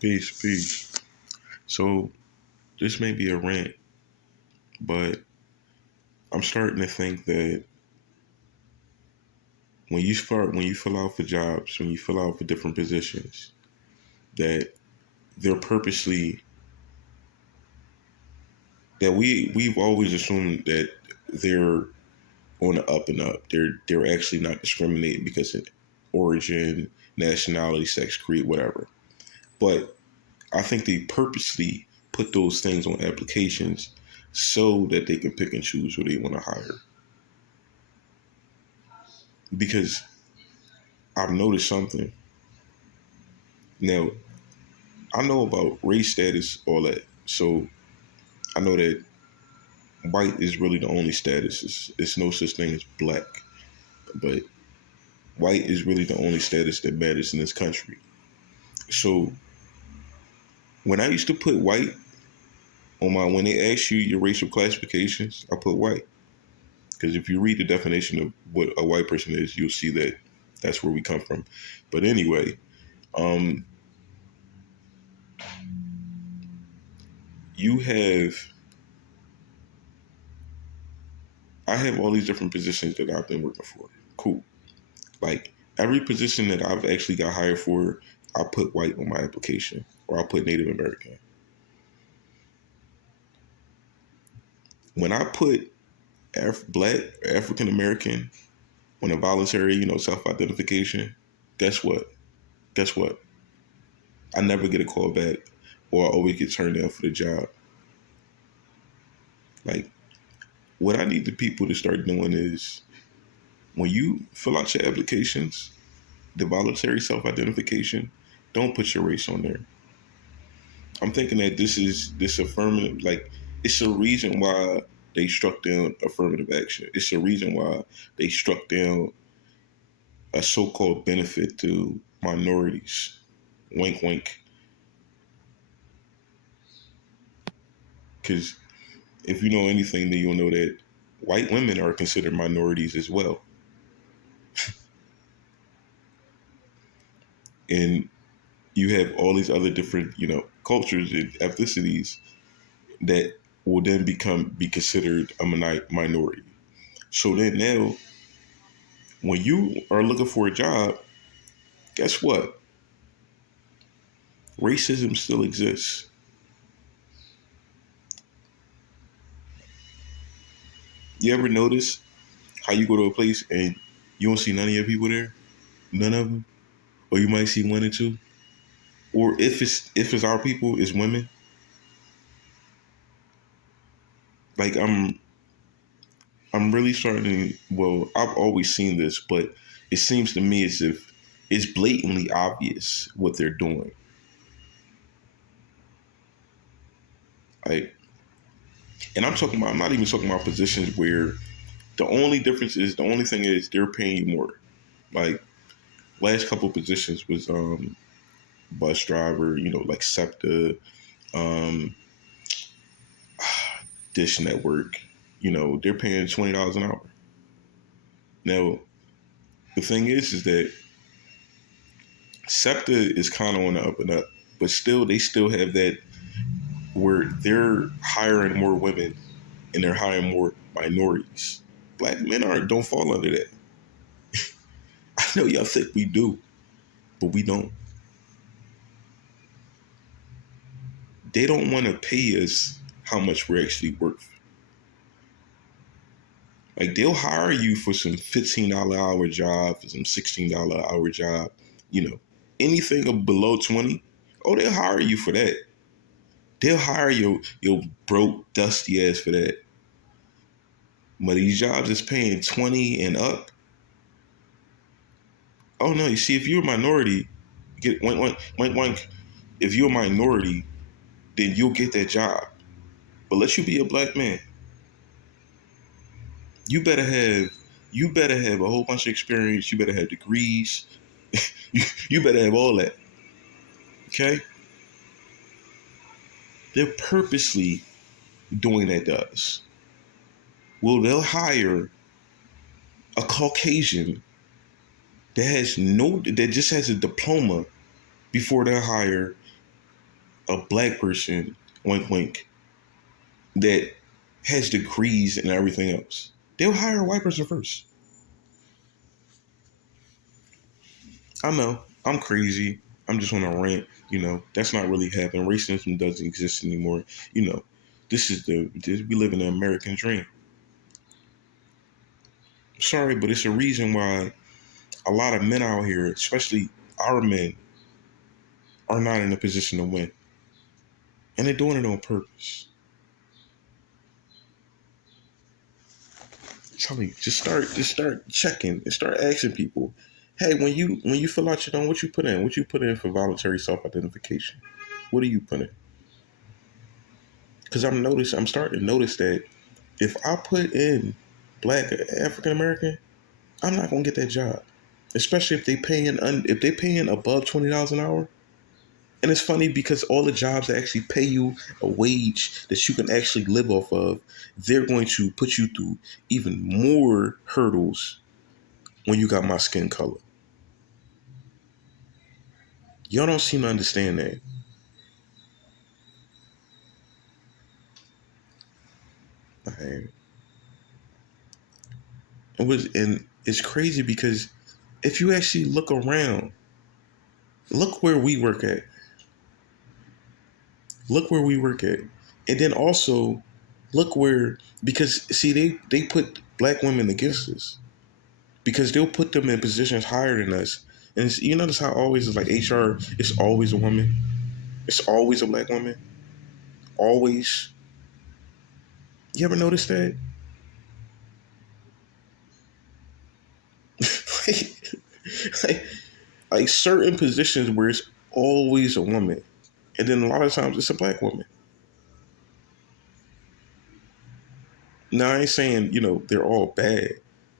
Peace, peace. So this may be a rant, but I'm starting to think that when you fill out for jobs, when you fill out for different positions, that they're purposely that we've always assumed that they're on the up and up. They're actually not discriminating because of origin, nationality, sex, creed, whatever. But I think they purposely put those things on applications so that they can pick and choose who they want to hire. Because I've noticed something. Now, I know about race status, all that. So I know that white is really the only status. It's no such thing as black. But white is really the only status that matters in this country. So when I used to put white on when they ask you your racial classifications, I put white. Because if you read the definition of what a white person is, you'll see that that's where we come from. But anyway, um, you have I have all these different positions that I've been working for. Cool. Like every position that I've actually got hired for, I put white on my application or I put Native American. When I put black or African American on a voluntary, self-identification, guess what? Guess what? I never get a call back or I always get turned down for the job. Like what I need the people to start doing is when you fill out your applications, the voluntary self-identification, don't put your race on there. I'm thinking that this affirmative, like it's a reason why they struck down affirmative action. It's a reason why they struck down a so-called benefit to minorities. Wink, wink. Because if you know anything, then you'll know that white women are considered minorities as well. And you have all these other different, cultures and ethnicities that will then be considered a minority. So then now, when you are looking for a job, guess what? Racism still exists. You ever notice how you go to a place and you don't see none of your people there? None of them? Or you might see one or two? Or if it's our people, it's women. Like I'm really starting to, well, I've always seen this, but it seems to me as if it's blatantly obvious what they're doing. Like, and I'm not even talking about positions where the only thing is they're paying you more. Like, last couple of positions was bus driver, like SEPTA, um, Dish Network, they're paying $20 an hour. Now, the thing is that SEPTA is kind of on the up and up, but still, they still have that where they're hiring more women and they're hiring more minorities. Black men don't fall under that. I know y'all think we do, but we don't. They don't want to pay us how much we're actually worth. Like they'll hire you for some $15 hour job, for some $16 hour job, anything below 20. Oh, they'll hire you for that. They'll hire your broke, dusty ass for that. But these jobs is paying 20 and up. Oh no, you see, if you're a minority, get wank. If you're a minority, then you'll get that job. But let you be a black man, you better have you better have a whole bunch of experience. You better have degrees. you better have all that. Okay? They're purposely doing that to us. Well, they'll hire a Caucasian that just has a diploma before they'll hire a black person, wink wink, that has degrees and everything else, they'll hire a white person first. I know I'm crazy. I'm just on a rant. That's not really happening. Racism doesn't exist anymore. You know, we live in the American dream. Sorry, but it's a reason why a lot of men out here, especially our men, are not in a position to win, and they're doing it on purpose. Tell me, just start checking and start asking people. Hey, when you fill out your own, what you put in? What you put in for voluntary self-identification? What do you put in? Because I'm starting to notice that if I put in Black African American, I'm not gonna get that job, especially if they paying above $20 an hour. And it's funny because all the jobs that actually pay you a wage that you can actually live off of, they're going to put you through even more hurdles when you got my skin color. Y'all don't seem to understand that. Okay. And it's crazy because if you actually look around, look where we work at. Look where we work at. And then also look where, because see, they put black women against us because they'll put them in positions higher than us. And you notice how always it's like HR, it's always a woman. It's always a black woman. Always. You ever notice that? like, like certain positions where it's always a woman. And then a lot of times it's a black woman. Now I ain't saying, they're all bad.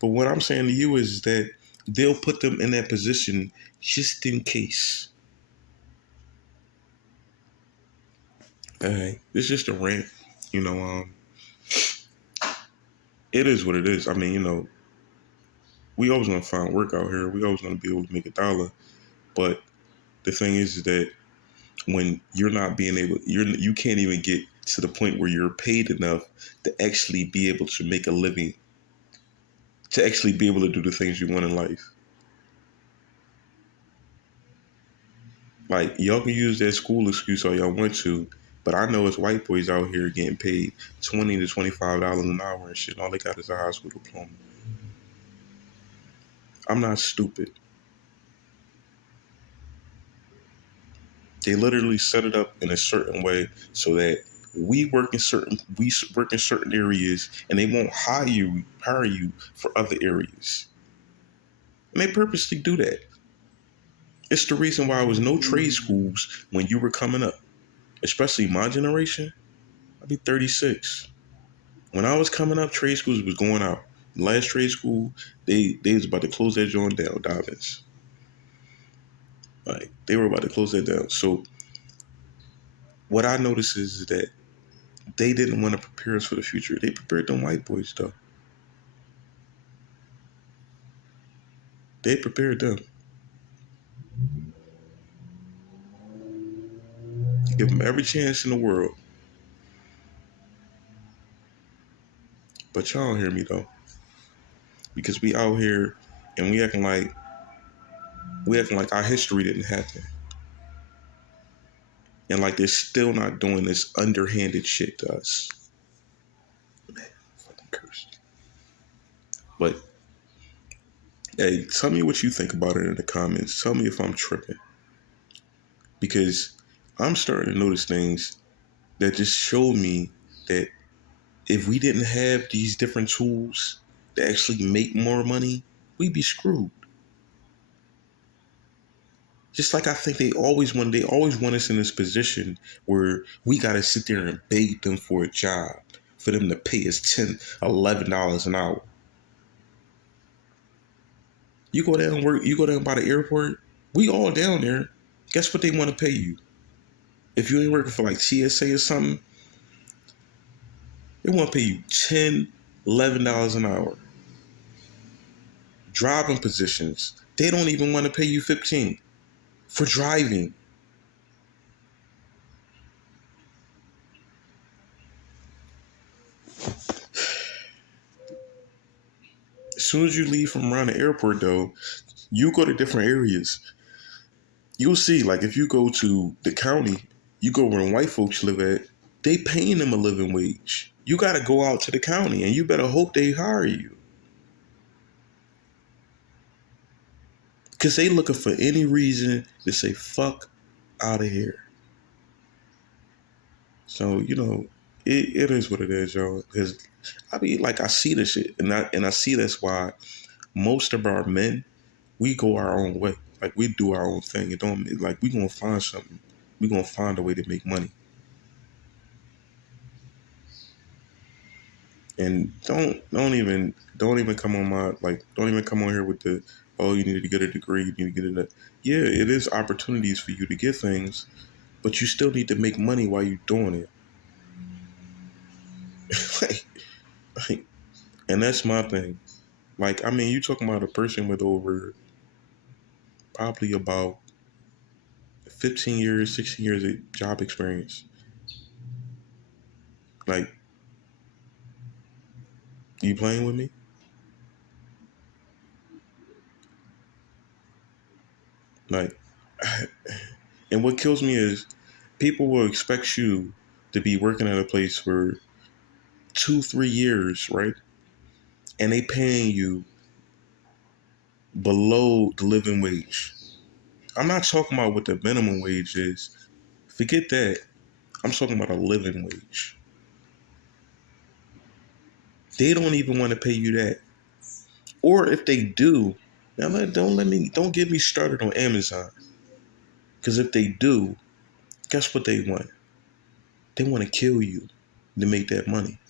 But what I'm saying to you is that they'll put them in that position just in case. It's just a rant. You know, it is what it is. I mean, we always gonna find work out here. We always gonna be able to make a dollar. But the thing is that when you're not being able, you can't even get to the point where you're paid enough to actually be able to make a living, to actually be able to do the things you want in life. Like y'all can use that school excuse all y'all want to, but I know it's white boys out here getting paid $20 to $25 an hour and shit. And all they got is a high school diploma. I'm not stupid. They literally set it up in a certain way so that we work in certain areas, and they won't hire you for other areas. And they purposely do that. It's the reason why there was no trade schools when you were coming up, especially my generation. I'd be 36. When I was coming up, trade schools was going out. The last trade school, they was about to close that joint down, Dobbins. Like they were about to close that down. So what I noticed is that they didn't want to prepare us for the future. They prepared them white boys though. They prepared them. Give them every chance in the world. But y'all don't hear me though. Because we out here and we acting like our history didn't happen. And like they're still not doing this underhanded shit to us. Man, fucking cursed. But hey, tell me what you think about it in the comments. Tell me if I'm tripping. Because I'm starting to notice things that just show me that if we didn't have these different tools to actually make more money, we'd be screwed. Just like I think they always want us in this position where we gotta sit there and beg them for a job, for them to pay us $10, $11 an hour. You go down and work, you go down by the airport, we all down there. Guess what they want to pay you? If you ain't working for like TSA or something, they want to pay you $10, $11 an hour. Driving positions, they don't even want to pay you 15 for driving. soon as you leave from around the airport, though, you go to different areas. You'll see, like if you go to the county, you go where white folks live at, they paying them a living wage. You got to go out to the county, and you better hope they hire you, because they looking for any reason to say fuck out of here. So it is what it is, y'all. Because I mean, like I see this shit, and I see that's why most of our men, we go our own way. Like we do our own thing. It don't like we gonna find something. We gonna find a way to make money. And don't even come on my like don't even come on here with the, oh, you need to get a degree, you need to get it. Yeah, it is opportunities for you to get things, but you still need to make money while you're doing it. like, like, and that's my thing. Like, I mean, you talking about a person with over probably about 15 years, 16 years of job experience. Like, you playing with me? Like, and what kills me is people will expect you to be working at a place for 2, 3 years, right? And they paying you below the living wage. I'm not talking about what the minimum wage is. Forget that. I'm talking about a living wage. They don't even want to pay you that. Or if they do, now don't get me started on Amazon. Because if they do, guess what they want? They want to kill you to make that money.